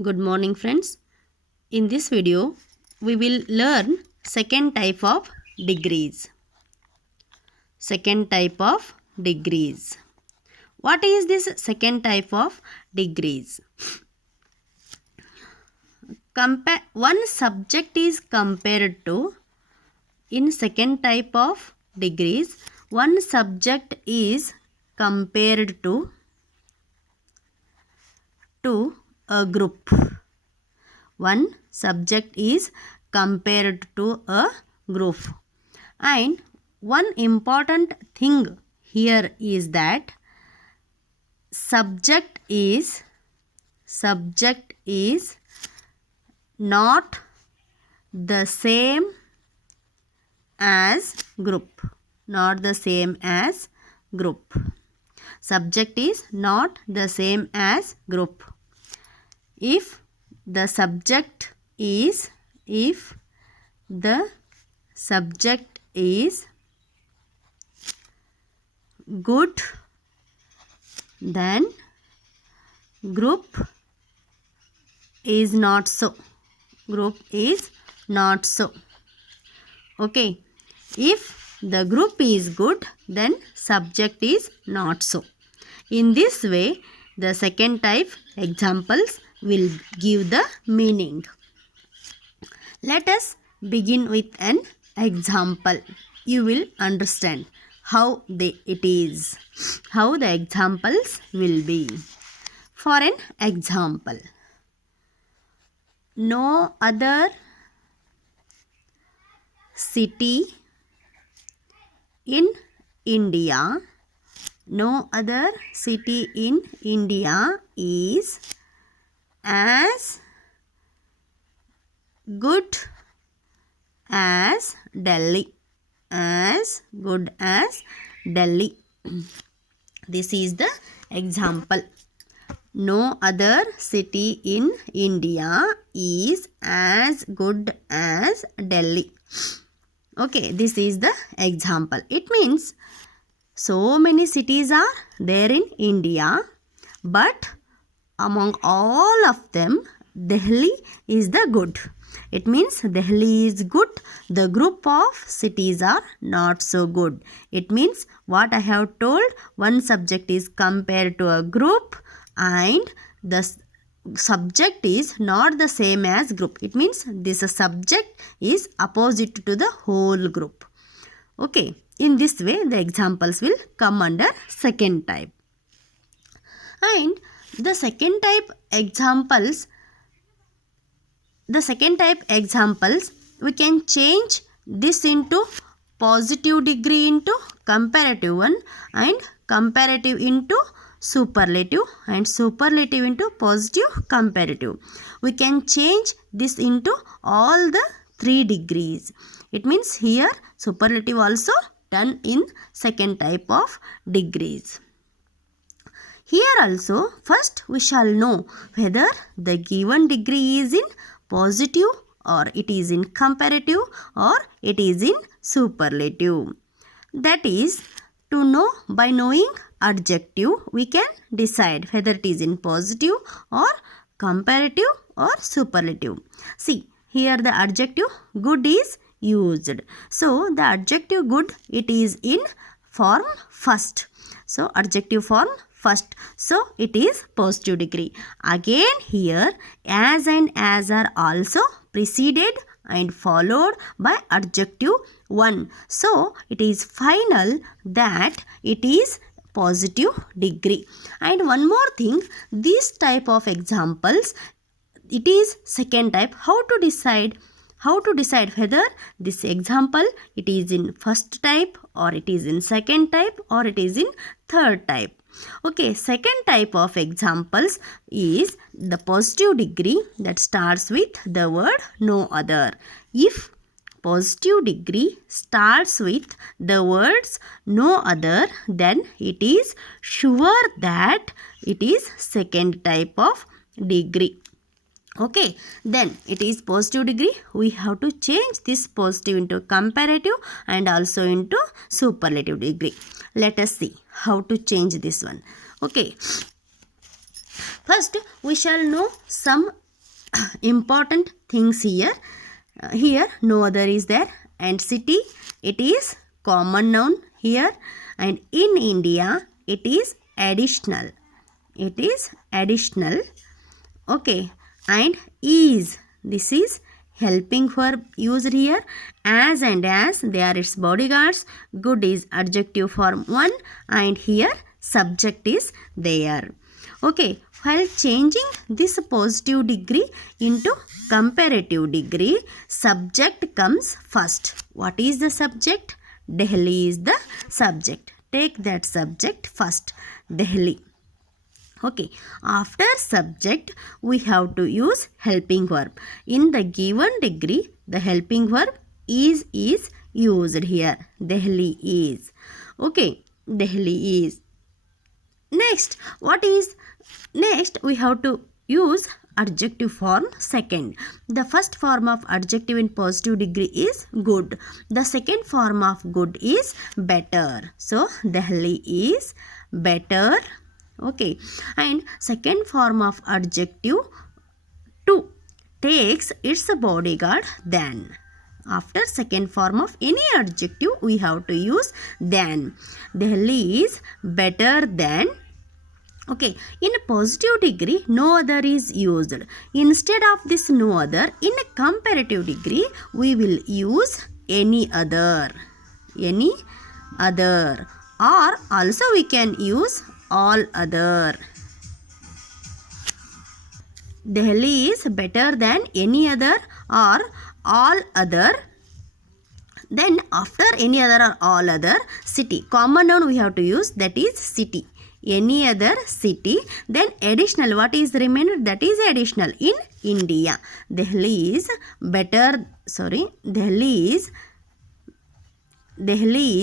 Good morning friends. In this video, we will learn second type of degrees. Second type of degrees. What is this second type of degrees? One subject is compared to, in second type of degrees, one subject is compared to a group. One subject is compared to a group. And one important thing here is that subject is not the same as group. Not the same as group. Subject is not the same as group. If the subject is good, then group is not so. Group is not so. Okay. If the group is good, then subject is not so. In this way, the second type examples will give the meaning. Let us begin with an example. You will understand how the examples will be. For an example, no other city in India is as good as Delhi. This is the example. No other city in India is as good as Delhi. Okay, this is the example. It means so many cities are there in India, but among all of them, Delhi is the good. It means Delhi is good. The group of cities are not so good. It means what I have told, one subject is compared to a group and the subject is not the same as group. It means this subject is opposite to the whole group. Okay. In this way, the examples will come under second type. And the second type examples, we can change this into positive degree into comparative one, and comparative into superlative, and superlative into positive comparative. We can change this into all the 3 degrees. It means here superlative also done in second type of degrees. Here also, first we shall know whether the given degree is in positive or it is in comparative or it is in superlative. That is, to know, by knowing adjective, we can decide whether it is in positive or comparative or superlative. See, here the adjective good is used. So, the adjective good, it is in form first. So, adjective form first. So, it is positive degree. Again here, as and as are also preceded and followed by adjective 1. So, it is final that it is positive degree. And one more thing, this type of examples, it is second type. How to decide whether this example it is in first type or it is in second type or it is in third type. Okay, second type of examples is the positive degree that starts with the word no other. If positive degree starts with the words no other, then it is sure that it is second type of degree. Okay, then it is positive degree. We have to change this positive into comparative and also into superlative degree. Let us see how to change this one. Okay, first we shall know some important things here. Here no other is there, and city, it is common noun here, and in India it is additional. It is additional. Okay, and is, this is helping verb used here. As and as, they are its bodyguards. Good is adjective form 1, and here subject is there. Okay, while changing this positive degree into comparative degree, subject comes first. What is the subject? Delhi is the subject. Take that subject first, Delhi. Okay, after subject we have to use helping verb. In the given degree, the helping verb is used here. Delhi is. Okay, Delhi is. Next, what is? Next we have to use adjective form second. The first form of adjective in positive degree is good. The second form of good is better. So, Delhi is better. Okay, and second form of adjective to takes its bodyguard than. After second form of any adjective we have to use than. Delhi is better than. Okay, in a positive degree no other is used. Instead of this no other, in a comparative degree we will use any other. Any other, or also we can use all other. Delhi is better than any other or all other. Then after any other or all other, city. Common noun we have to use, that is city. Any other city. Then additional, what is remaining? That is additional in India. Delhi is better, Delhi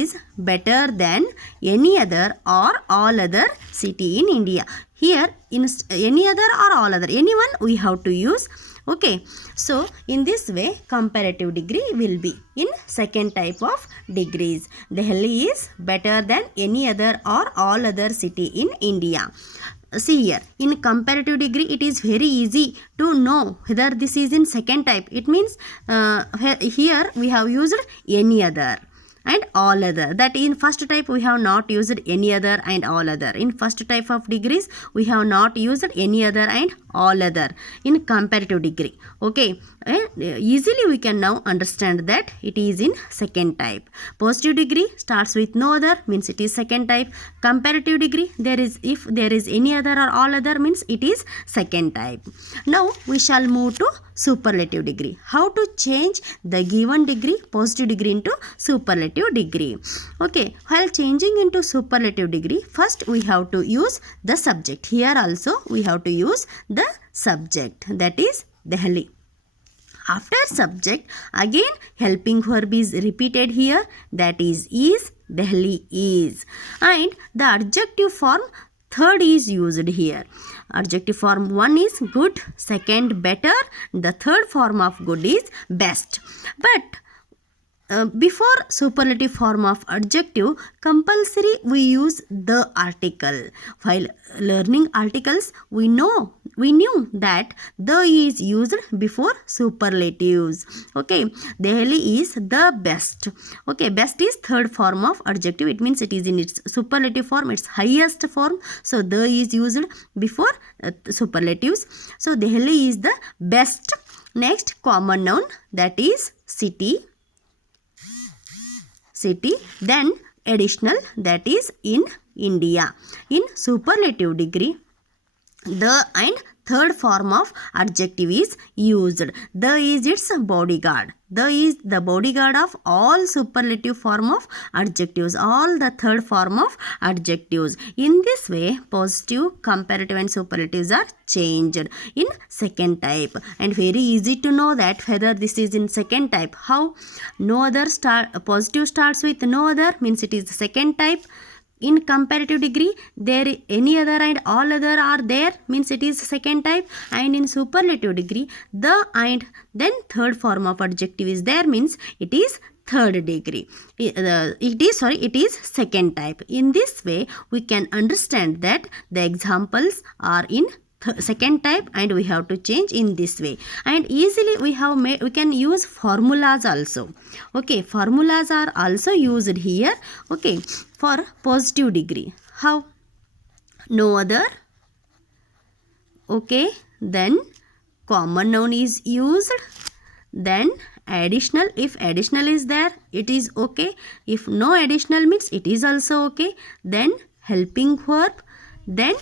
is better than any other or all other city in India. Here, in any other or all other, anyone we have to use. Okay, so in this way comparative degree will be in second type of degrees. Delhi is better than any other or all other city in India. See here, in comparative degree it is very easy to know whether this is in second type. It means here we have used any other and all other. That in first type we have not used any other and all other. In first type of degrees we have not used any other and all other in comparative degree. Okay, easily we can now understand that it is in second type. Positive degree starts with no other, means it is second type. Comparative degree, if there is any other or all other, means it is second type. Now we shall move to superlative degree. How to change the given degree, positive degree, into superlative degree. Okay, while changing into superlative degree, first we have to use the subject. Here also we have to use the subject, that is Delhi. After subject, again helping verb is repeated here, that is Delhi is. And the adjective form third is used here. Adjective form 1 is good, second better, the third form of good is best. But before superlative form of adjective, compulsory we use the article. While learning articles, we knew that the is used before superlatives. Okay, Delhi is the best. Okay, best is third form of adjective. It means it is in its superlative form, its highest form. So the is used before superlatives. So Delhi is the best. Next, common noun, that is city. Then additional, that is in India. In superlative degree, the and third form of adjective is used. The is its bodyguard. The is the bodyguard of all superlative form of adjectives, all the third form of adjectives. In this way, positive, comparative and superlatives are changed in second type. And very easy to know that whether this is in second type. How? No other positive starts with no other, means it is the second type. In comparative degree, there any other and all other are there, means it is second type. And in superlative degree, the and then third form of adjective is there, means it is third degree. It is second type. In this way, we can understand that the examples are in second type, and we have to change in this way. And easily we can use formulas also. Okay, formulas are also used here. Okay, for positive degree. How? No other. Okay, then common noun is used. Then additional, if additional is there, it is okay. If no additional means it is also okay. Then helping verb, then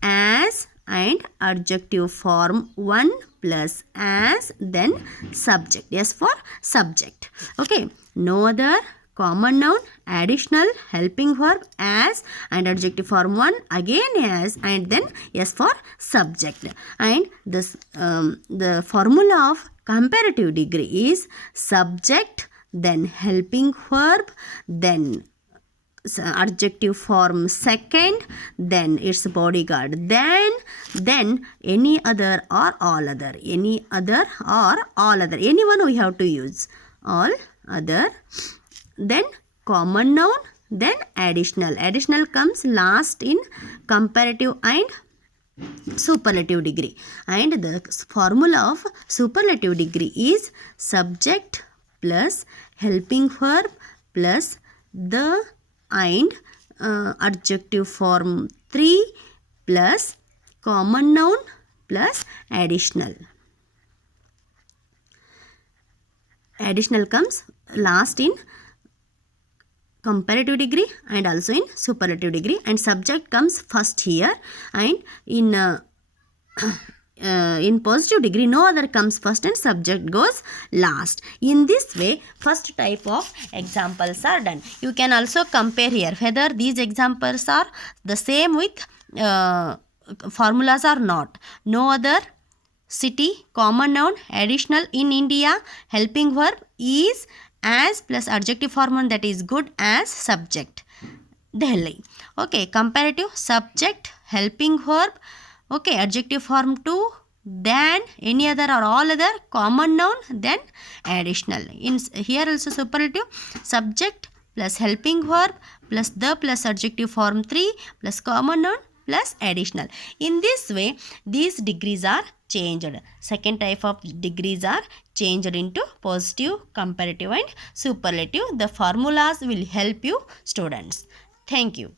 as, and adjective form 1 plus as, then subject. Yes, for subject. Okay, no other, common noun, additional, helping verb, as, and adjective form 1 again as, and then yes for subject. And this the formula of comparative degree is subject, then helping verb, then adjective form second, then its bodyguard, then any other or all other, any other or all other, anyone we have to use, all other, then common noun, then additional. Additional comes last in comparative and superlative degree. And the formula of superlative degree is subject plus helping verb plus the and adjective form 3 plus common noun plus additional. Additional comes last in comparative degree and also in superlative degree, and subject comes first here, and in positive degree no other comes first and subject goes last. In this way first type of examples are done. You can also compare here whether these examples are the same with formulas or not. No other, city, common noun, additional, in India, helping verb, is, as plus adjective form 1 that is good as, subject, Delhi. Okay, comparative, subject, helping verb, okay, adjective form 2, then any other or all other, common noun, then additional. In here also superlative, subject plus helping verb plus the plus adjective form 3 plus common noun plus additional. In this way these degrees are changed. Second type of degrees are changed into positive, comparative and superlative. The formulas will help you students. Thank you.